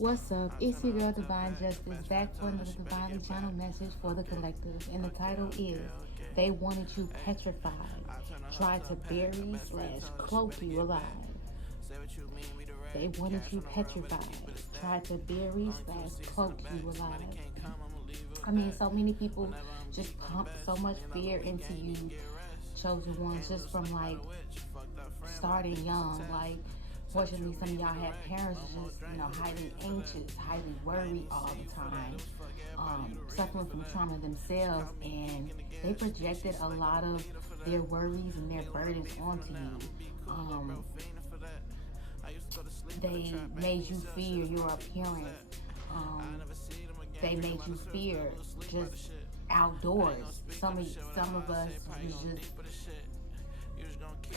What's up? It's your girl Divine Justice back for another divinely channel message for the collective. And the title is They Wanted You Petrified. Tried to bury slash cloak you alive. They wanted you petrified. Tried to bury slash cloak you alive. I mean, so many people just pump so much fear into you, chosen ones, just from like starting young. Like, fortunately, some of y'all have parents just, highly anxious, highly worried all the time, suffering from trauma themselves, and they projected a lot of their worries and their burdens onto you. They made you fear your appearance. They made you fear just outdoors. Some of us was just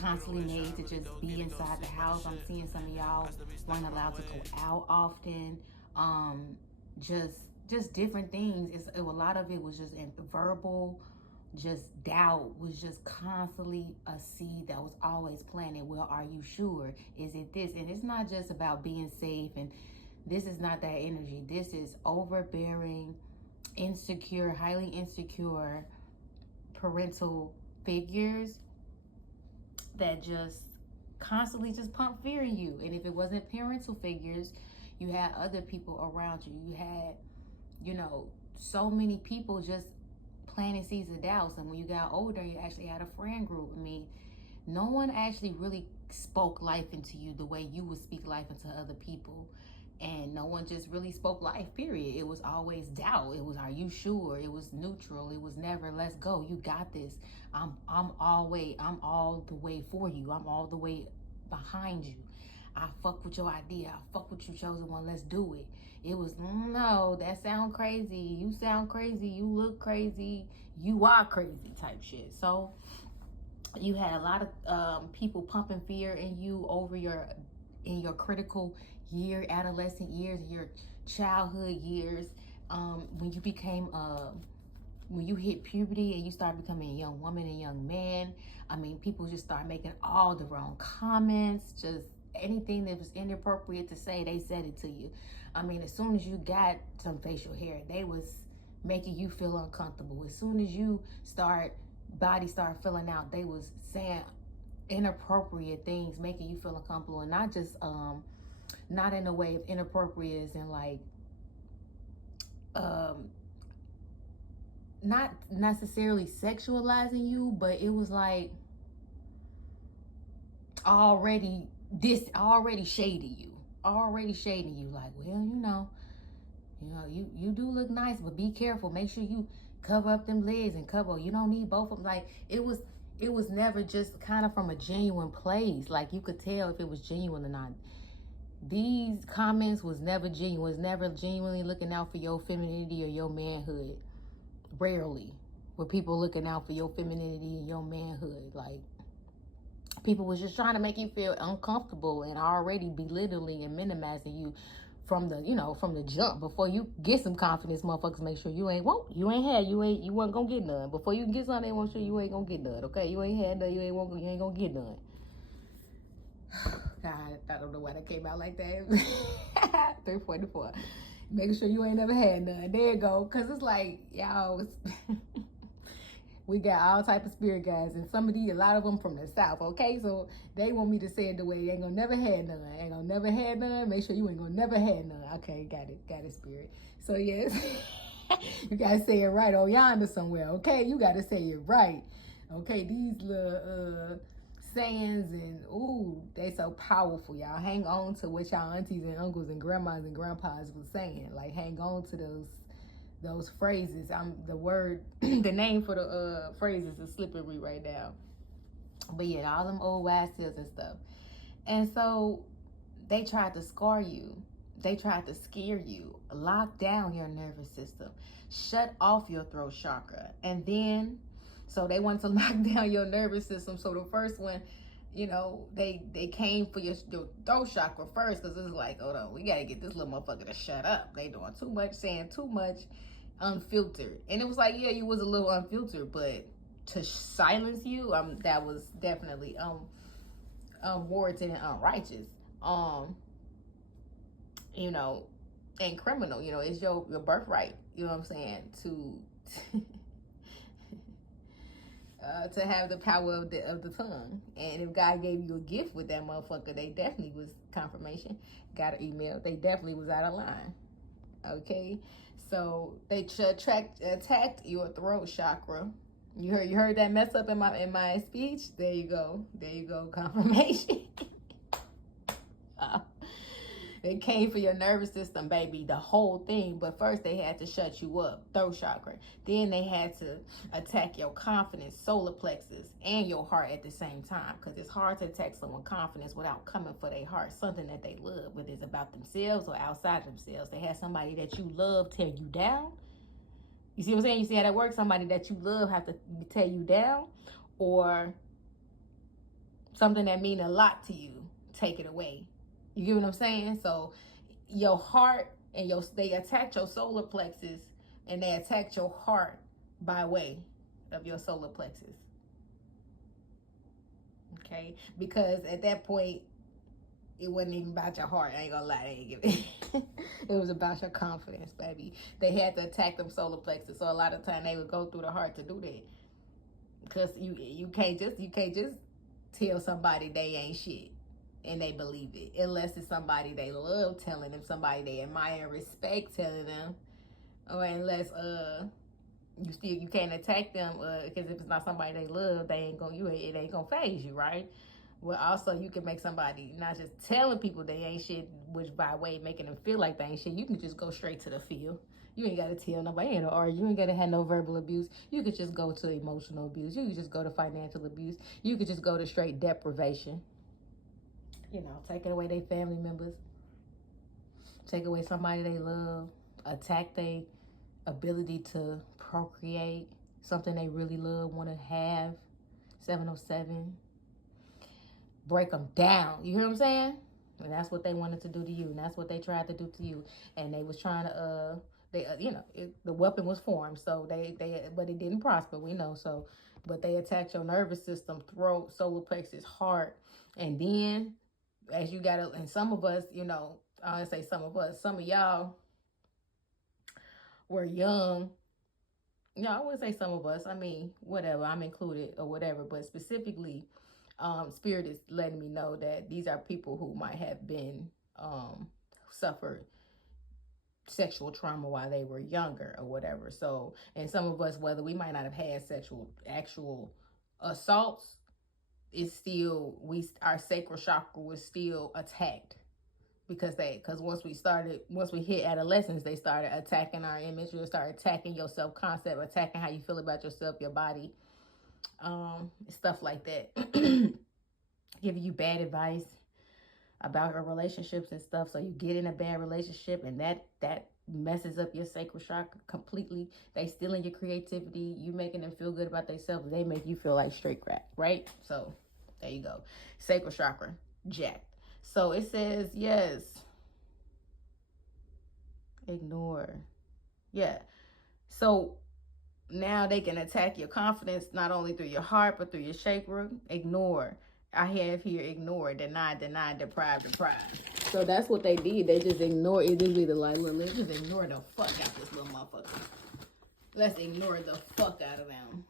constantly made to just be inside the house. I'm seeing some of y'all weren't allowed to go out often. Just different things. A lot of it was just verbal. Just doubt was just constantly a seed that was always planted. Well, are you sure? Is it this? And it's not just about being safe, and this is not that energy. This is overbearing, insecure, highly insecure parental figures that just constantly just pump fear in you. And if it wasn't parental figures, you had other people around you. You had, so many people just planting seeds of doubts. And when you got older, you actually had a friend group. I mean, no one actually really spoke life into you the way you would speak life into other people. And no one just really spoke life, period. It was always doubt. It was, are you sure? It was neutral. It was never, let's go. You got this. I'm all the way for you. I'm all the way behind you. I fuck with your idea. I fuck with you, chosen one. Let's do it. It was, no, that sound crazy. You sound crazy. You look crazy. You are crazy type shit. So you had a lot of people pumping fear in you in your critical year, adolescent years, your childhood years, when you became when you hit puberty and you start becoming a young woman and young man. I mean, people just start making all the wrong comments, just anything that was inappropriate to say, they said it to you. I mean, as soon as you got some facial hair, they was making you feel uncomfortable. As soon as you body start filling out, they was saying inappropriate things, making you feel uncomfortable. And not just not in a way of inappropriate as in like not necessarily sexualizing you, but it was like already shading you, like, well, you do look nice, but be careful, make sure you cover up them legs and you don't need both of them. Like, it was never just kind of from a genuine place. Like, you could tell if it was genuine or not. These comments was never genuine. Was never genuinely looking out for your femininity or your manhood. Rarely were people looking out for your femininity and your manhood. Like, people was just trying to make you feel uncomfortable and already belittling and minimizing you from the jump. Before you get some confidence, motherfuckers make sure you wasn't gonna get none. Before you can get something, they want sure you ain't gonna get none. Okay, you ain't had none, you ain't gonna get none. God, I don't know why that came out like that. 344. Making sure you ain't never had none. There you go. Cause it's like, y'all, we got all type of spirit guides, and a lot of them from the South, okay? So they want me to say it the way, ain't gonna never had none. Ain't gonna never had none. Make sure you ain't gonna never had none. Okay, got it, spirit. So yes, you gotta say it right on yonder somewhere, okay? You gotta say it right. Okay, these little sayings, and they so powerful, y'all. Hang on to what y'all aunties and uncles and grandmas and grandpas was saying. Like, hang on to those phrases. The name for the phrases is slipping me right now. But yeah, all them old wise tales and stuff. And so they tried to scar you. They tried to scare you, lock down your nervous system, shut off your throat chakra. And then, so they wanted to lock down your nervous system. So the first one, they came for your throat chakra first, because it's like, hold on, we got to get this little motherfucker to shut up. They doing too much, saying too much, unfiltered. And it was like, yeah, you was a little unfiltered, but to silence you, that was definitely unwarranted and unrighteous. and criminal. You know, it's your birthright. You know what I'm saying? To have the power of the tongue. And if God gave you a gift with that motherfucker, they definitely was confirmation. Got an email. They definitely was out of line. Okay, so they attacked your throat chakra. You heard that mess up in my speech. There you go, confirmation. They came for your nervous system, baby, the whole thing. But first they had to shut you up, throat chakra. Then they had to attack your confidence, solar plexus, and your heart at the same time. Because it's hard to attack someone's confidence without coming for their heart, something that they love, whether it's about themselves or outside themselves. They had somebody that you love tear you down. You see what I'm saying? You see how that works? Somebody that you love have to tear you down, or something that mean a lot to you, take it away. You get what I'm saying? So your heart and they attacked your solar plexus, and they attacked your heart by way of your solar plexus. Okay? Because at that point, it wasn't even about your heart. I ain't gonna lie. It was about your confidence, baby. They had to attack them solar plexus. So a lot of time they would go through the heart to do that. Because you can't just tell somebody they ain't shit and they believe it, unless it's somebody they love telling them, somebody they admire and respect telling them, or unless you can't attack them because if it's not somebody they love, it ain't gonna phase you, right? Well, also you can make somebody not just telling people they ain't shit, which by way making them feel like they ain't shit. You can just go straight to the field. You ain't gotta tell nobody, or you ain't gotta have no verbal abuse. You could just go to emotional abuse. You could just go to financial abuse. You could just go to straight deprivation. You know, taking away their family members, take away somebody they love, attack their ability to procreate, something they really love, want to have. 707. Break them down. You hear what I'm saying? And that's what they wanted to do to you, and that's what they tried to do to you. And they was trying to the weapon was formed, so but it didn't prosper, we know. So but they attacked your nervous system, throat, solar plexus, heart. And then as you gotta, and some of us, I say some of us, some of y'all were young. I wouldn't say some of us, I mean, whatever, I'm included or whatever, but specifically, Spirit is letting me know that these are people who might have been suffered sexual trauma while they were younger or whatever. So, and some of us, whether we might not have had actual assaults, it's still, our sacral chakra was still attacked because once we hit adolescence, they started attacking our image. They started attacking your self-concept, attacking how you feel about yourself, your body, stuff like that. Giving you bad advice about your relationships and stuff. So you get in a bad relationship, and that messes up your sacral chakra completely. They stealing your creativity. You making them feel good about themselves. They make you feel like straight crap, right? So there you go. Sacral chakra jacked. So it says, yes, ignore. Yeah. So now they can attack your confidence not only through your heart, but through your chakra. Ignore. I have here ignore, deny, deprive. So that's what they did. They just ignore it. Is either like, look, let's just ignore the fuck out this little motherfucker. Let's ignore the fuck out of them.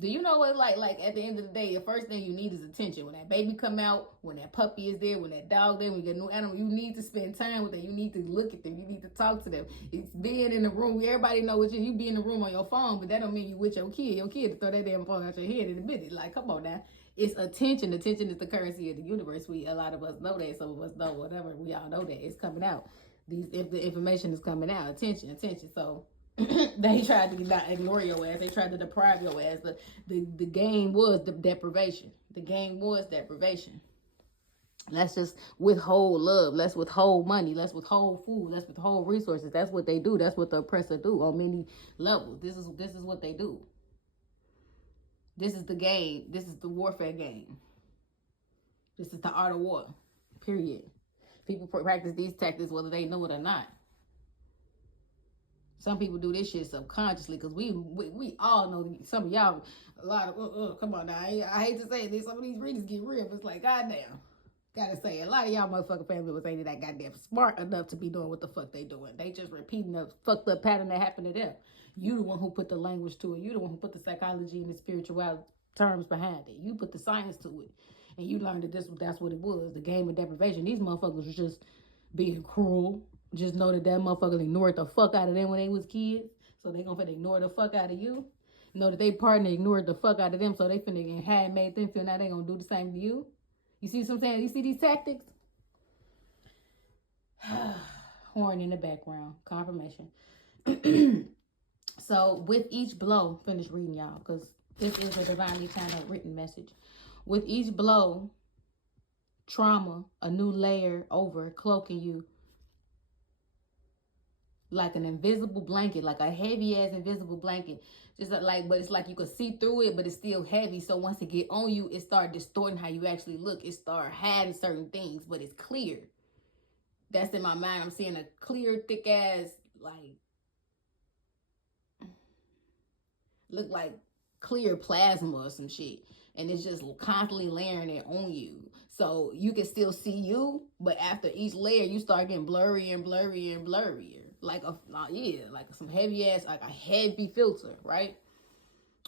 Do you know what, like at the end of the day, the first thing you need is attention. When that baby come out, when that puppy is there, when that dog there, when you get a new animal, you need to spend time with them. You need to look at them. You need to talk to them. It's being in the room. Everybody know what you be in the room on your phone, but that don't mean you with your kid. Your kid to throw that damn phone out your head in a minute. Like, come on now. It's attention. Attention is the currency of the universe. A lot of us know that. Some of us don't. Whatever. We all know that. It's coming out. If the information is coming out, attention. So they tried to not ignore your ass. They tried to deprive your ass. The game was the deprivation. The game was deprivation. Let's just withhold love. Let's withhold money. Let's withhold food. Let's withhold resources. That's what they do. That's what the oppressor do on many levels. This is what they do. This is the game. This is the warfare game. This is the art of war. Period. People practice these tactics whether they know it or not. Some people do this shit subconsciously because we all know some of y'all, a lot of, come on now. I hate to say this. Some of these readings get real, but it's like, goddamn. Gotta say, a lot of y'all motherfucking family members ain't that goddamn smart enough to be doing what the fuck they doing. They just repeating the fucked up pattern that happened to them. You the one who put the language to it. You the one who put the psychology and the spiritual terms behind it. You put the science to it. And you learned that that's what it was. The game of deprivation. These motherfuckers was just being cruel. Just know that motherfucker ignored the fuck out of them when they was kids. So they gonna finna ignore the fuck out of you. Know that they partner ignored the fuck out of them. So they finna and had made them feel now they gonna do the same to you. You see what I'm saying? You see these tactics? Horn in the background. Confirmation. So with each blow, finish reading y'all, because this is a divinely channeled written message. With each blow, trauma, a new layer over, cloaking you like an invisible blanket, like a heavy ass invisible blanket. Just like, but it's like you can see through it, but it's still heavy. So once it get on you, it start distorting how you actually look. It start hiding certain things, but it's clear. That's in my mind. I'm seeing a clear, thick ass, like, look like clear plasma or some shit. And it's just constantly layering it on you. So you can still see you, but after each layer, you start getting blurry and blurry and blurrier. Like like some heavy ass, like a heavy filter, right?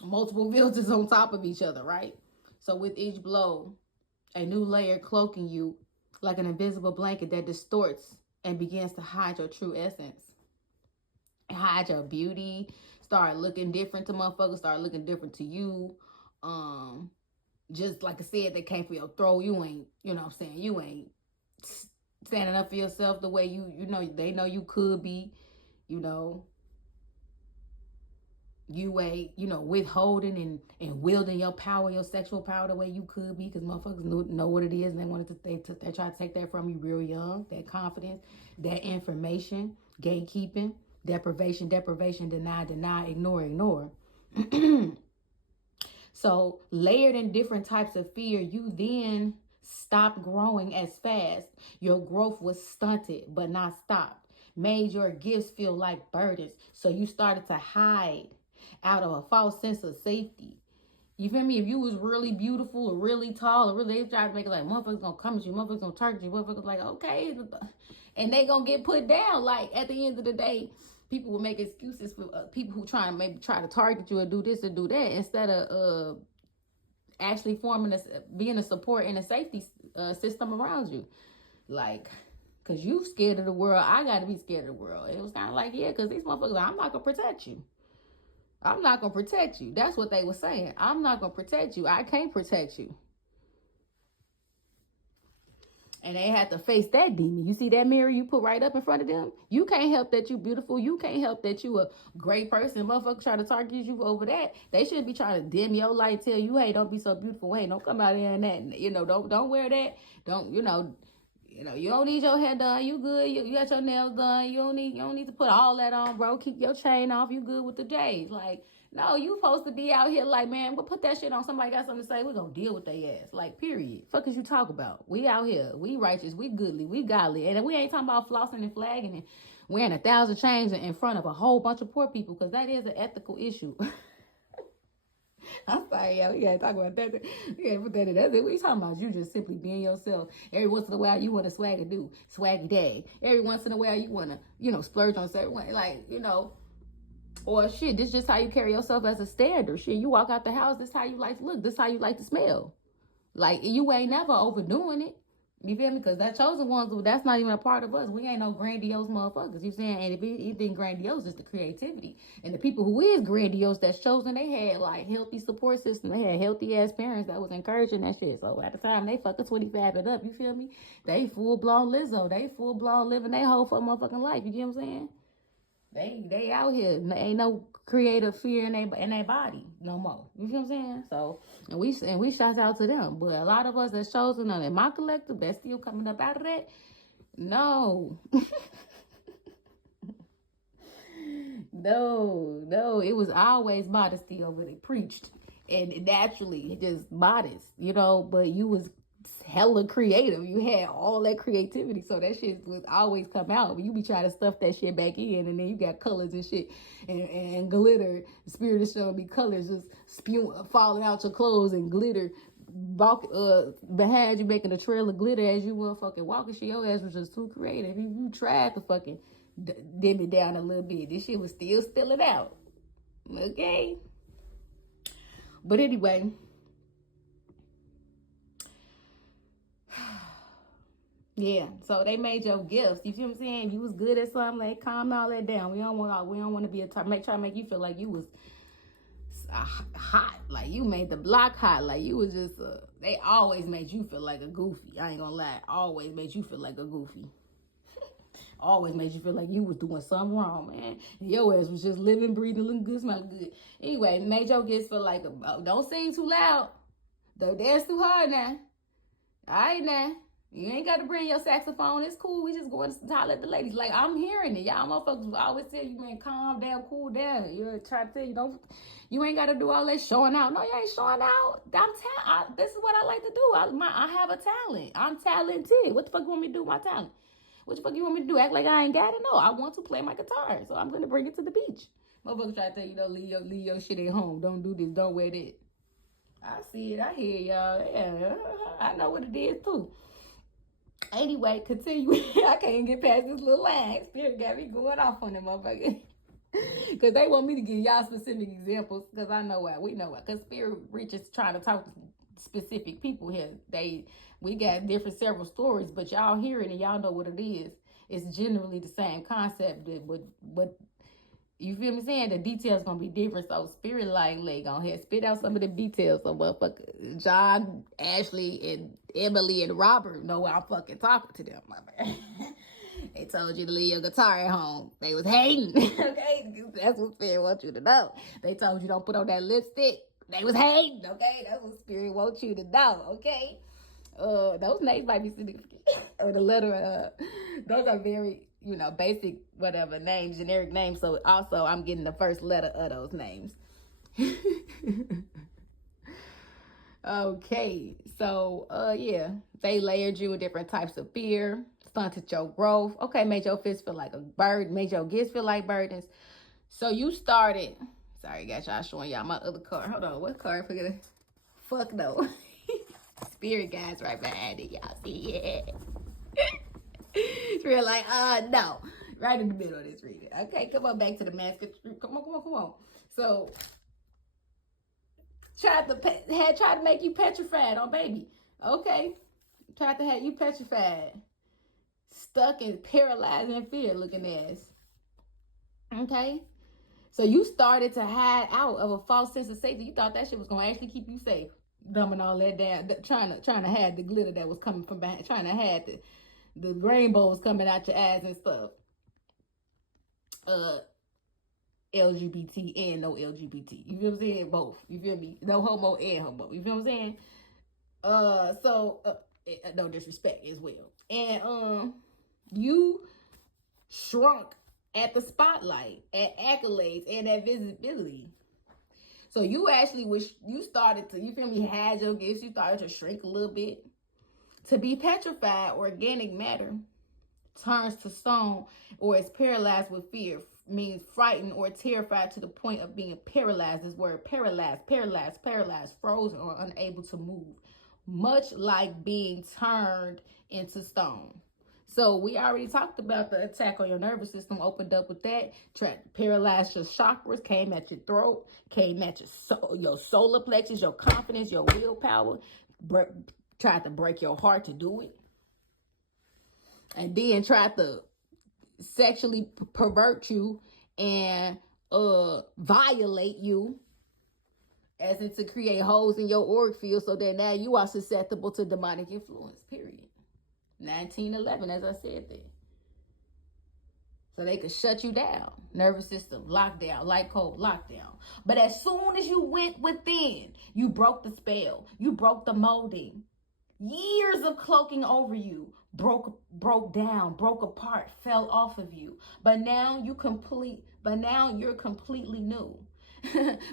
Multiple filters on top of each other, right? So with each blow, a new layer cloaking you like an invisible blanket that distorts and begins to hide your true essence. Hide your beauty, start looking different to motherfuckers, start looking different to you. Just like I said, they came for your throat. You ain't, you know what I'm saying? You ain't standing up for yourself the way you know, they know you could be, you know. You ain't, you know, withholding and wielding your power, your sexual power the way you could be, because motherfuckers know what it is, and they try to take that from you real young. That confidence, that information, gatekeeping, deprivation, deny, ignore. So layered in different types of fear, you then stopped growing as fast. Your growth was stunted, but not stopped. Made your gifts feel like burdens. So you started to hide out of a false sense of safety. You feel me? If you was really beautiful or really tall or really, they try to make it like, motherfuckers gonna come at you, motherfuckers gonna target you, motherfuckers like, okay. And they gonna get put down. Like, at the end of the day, people will make excuses for people who try to target you or do this or do that, instead of actually being a support and a safety system around you. Like, because you scared of the world, I got to be scared of the world. It was kind of like, yeah, because these motherfuckers, I'm not going to protect you. I'm not going to protect you. That's what they were saying. I'm not going to protect you. I can't protect you. And they had to face that demon. You see that mirror you put right up in front of them? You can't help that you beautiful. You can't help that you a great person. Motherfuckers try to target you over that. They shouldn't be trying to dim your light, tell you, hey, don't be so beautiful. Hey, don't come out here and that. You know, don't wear that. Don't, you don't need your hair done. You good. You got your nails done. You don't need to put all that on, bro. Keep your chain off. You good with the J's. Like, no, you supposed to be out here like, man, we'll put that shit on. Somebody got something to say, we're going to deal with their ass. Like, period. Fuck is you talk about? We out here. We righteous. We goodly. We godly. And we ain't talking about flossing and flagging and wearing 1,000 chains in front of a whole bunch of poor people, because that is an ethical issue. I'm sorry, y'all. We gotta talk about that. We gotta put that in. That's it. We talking about you just simply being yourself. Every once in a while, you want to swaggy day. Every once in a while, you want to, splurge on certain way. Like, or shit, this is just how you carry yourself as a standard. Shit, you walk out the house, this how you like to look. This how you like to smell. Like, you ain't never overdoing it. You feel me? Because that chosen ones, that's not even a part of us. We ain't no grandiose motherfuckers. You saying? And if anything grandiose, is the creativity. And the people who is grandiose, that's chosen, they had like healthy support system. They had healthy ass parents that was encouraging that shit. So at the time they fucking 25 and up, you feel me? They full blown Lizzo. They full blown living their whole fucking motherfucking life. You get what I'm saying? They out here. Ain't no creative fear in their body no more. You see what I'm saying? So and we shout out to them. But a lot of us that's chosen in my collective that's still coming up out of that. No. No. It was always modesty over there preached. And naturally just modest, but you was hella creative. You had all that creativity, so that shit would always come out. You be trying to stuff that shit back in, and then you got colors and shit and glitter. The spirit is showing me colors just falling out your clothes and glitter behind you making a trail of glitter as you were fucking walking. Your ass was just too creative. If you tried to fucking dim it down a little bit, this shit was still it out. Okay? But anyway, yeah, so they made your gifts. You feel what I'm saying? If you was good at something, like calm all that down. We don't want to be try to make you feel like you was hot, like you made the block hot, like you was just they always made you feel like a goofy. I ain't gonna lie, always made you feel like a goofy. Always made you feel like you was doing something wrong, man. And your ass was just living, breathing, looking good, smelling good. Anyway, made your gifts feel like don't sing too loud, don't dance too hard now. All right now. You ain't got to bring your saxophone. It's cool. We just going to holler at the ladies. Like, I'm hearing it. Y'all motherfuckers always tell you, man, calm down, cool down. You try to tell you, you ain't got to do all that showing out. No, you ain't showing out. This is what I like to do. I have a talent. I'm talented. What the fuck you want me to do with my talent? What the fuck you want me to do? Act like I ain't got it? No, I want to play my guitar. So I'm going to bring it to the beach. Motherfuckers try to tell you, leave your shit at home. Don't do this. Don't wear that. I see it. I hear y'all. Yeah, I know what it is, too. Anyway, continue. I can't get past this little line. Spirit got me going off on them motherfuckers. Because they want me to give y'all specific examples. Because I know why. We know why. Because Spirit reaches trying to talk to specific people here. We got different several stories, but y'all hear it and y'all know what it is. It's generally the same concept. But you feel me saying? The details gonna be different. So Spirit like go ahead, spit out some of the details. So motherfucker John, Ashley, and Emily and Robert know why I'm fucking talking to them. My bad. They told you to leave your guitar at home. They was hating. Okay, that's what Spirit wants you to know. They told you don't put on that lipstick. They was hating. Okay, that's what Spirit wants you to know. Okay, those names might be significant. Or the letter. Those are very basic, whatever names, generic names. So also I'm getting the first letter of those names. Okay. So, yeah, they layered you with different types of fear, stunted your growth. Okay. Made your fists feel like a bird, made your gifts feel like burdens. So you started, sorry, got y'all showing y'all my other card. Hold on. What card? Forget it. Fuck no. Spirit guys right behind it. Y'all see it. It's real like, no. Right in the middle of this reading. Okay, come on back to the mask. Come on. So, tried to make you petrified on baby. Okay. Tried to have you petrified. Stuck and paralyzed in fear looking ass. Okay. So you started to hide out of a false sense of safety. You thought that shit was going to actually keep you safe. Dumbing all that down. Trying to hide the glitter that was coming from behind. Trying to hide the rainbows coming out your eyes and stuff. LGBT and no LGBT. You feel what I'm saying? Both. You feel me? No homo and homo. You feel what I'm saying? No disrespect as well. And you shrunk at the spotlight, at accolades, and at visibility. So you actually started to, you feel me, had your gifts, you started to shrink a little bit. To be petrified, organic matter turns to stone or is paralyzed with fear, means frightened or terrified to the point of being paralyzed. This word paralyzed, frozen or unable to move, much like being turned into stone. So we already talked about the attack on your nervous system, opened up with that, paralyzed your chakras, came at your throat, came at your solar plexus, your confidence, your willpower, tried to break your heart to do it. And then tried to sexually pervert you and violate you, as in to create holes in your auric field so that now you are susceptible to demonic influence, period. 1911, as I said there. So they could shut you down. Nervous system, lockdown, light cold, lockdown. But as soon as you went within, you broke the spell. You broke the molding. Years of cloaking over you broke down, broke apart, fell off of you. But now you're completely new.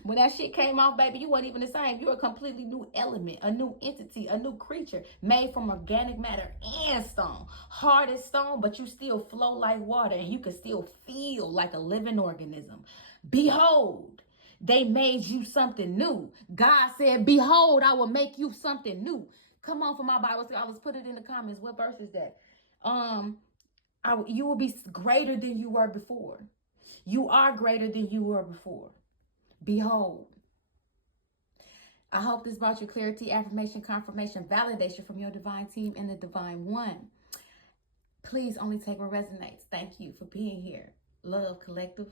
When that shit came off, baby, you weren't even the same. You're a completely new element, a new entity, a new creature made from organic matter and stone. Hard as stone, but you still flow like water and you can still feel like a living organism. Behold, They made you something new. God said, behold, I will make you something new. Come on, for my Bible scholars, put it in the comments. What verse is that? You will be greater than you were before. You are greater than you were before. Behold. I hope this brought you clarity, affirmation, confirmation, validation from your divine team and the divine one. Please only take what resonates. Thank you for being here. Love, collective.